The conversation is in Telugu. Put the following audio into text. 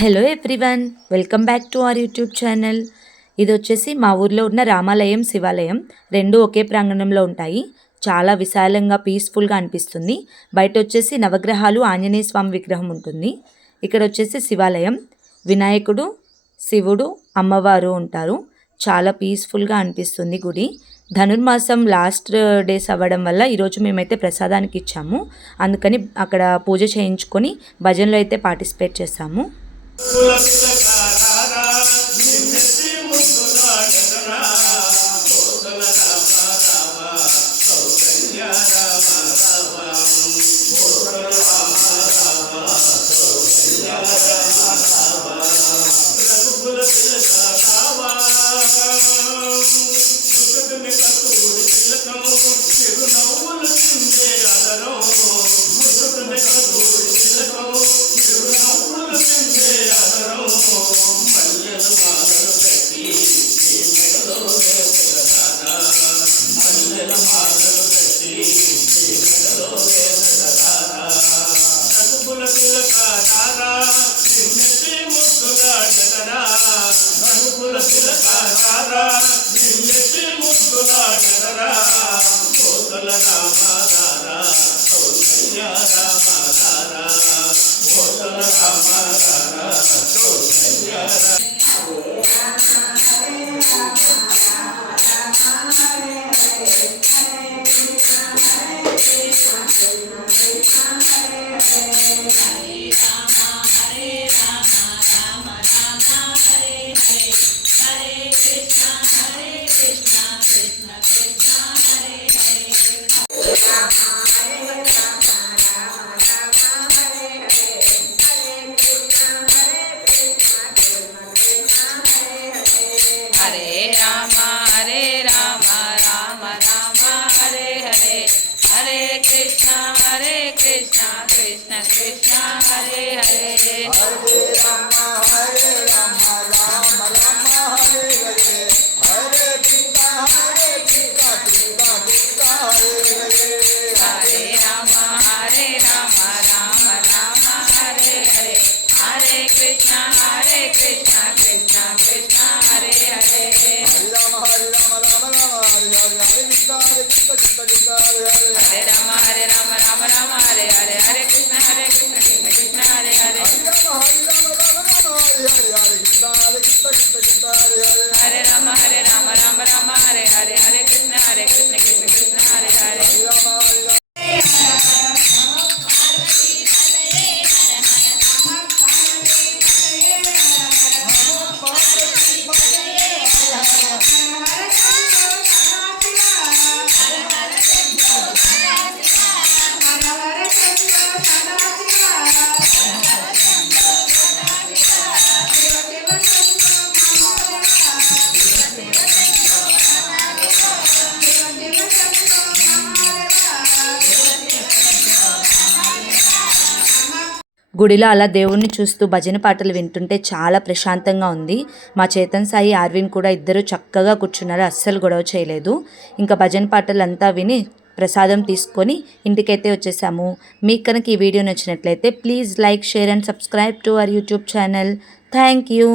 Hello everyone, welcome back to our YouTube channel. ఇది వచ్చేసి మా ఊర్లో ఉన్న రామాలయం, శివాలయం రెండు ఒకే ప్రాంగణంలో ఉంటాయి. చాలా విశాలంగా పీస్ఫుల్గా అనిపిస్తుంది. బయట వచ్చేసి నవగ్రహాలు, ఆంజనేయ స్వామి విగ్రహం ఉంటుంది. ఇక్కడ వచ్చేసి శివాలయం, వినాయకుడు, శివుడు, అమ్మవారు ఉంటారు. చాలా పీస్ఫుల్గా అనిపిస్తుంది గుడి. ధనుర్మాసం లాస్ట్ డేస్ అవ్వడం వల్ల ఈరోజు మేమైతే ప్రసాదానికి ఇచ్చాము. అందుకని అక్కడ పూజ చేయించుకొని భజనలో అయితే పార్టిసిపేట్ చేసాము. గుడిలో అలా దేవుణ్ణి చూస్తూ భజన పాటలు వింటుంటే చాలా ప్రశాంతంగా ఉంది. మా చేతన్ సాయి, ఆర్విన్ కూడా ఇద్దరు చక్కగా కూర్చున్నారు, అస్సలు గొడవ చేయలేదు. ఇంకా భజన పాటలు అంతా విని ప్రసాదం తీసుకొని ఇంటికైతే వచ్చేసాము. మీకు కనుక ఈ వీడియో నచ్చినట్లయితే please like, share and subscribe to our YouTube channel. Thank you.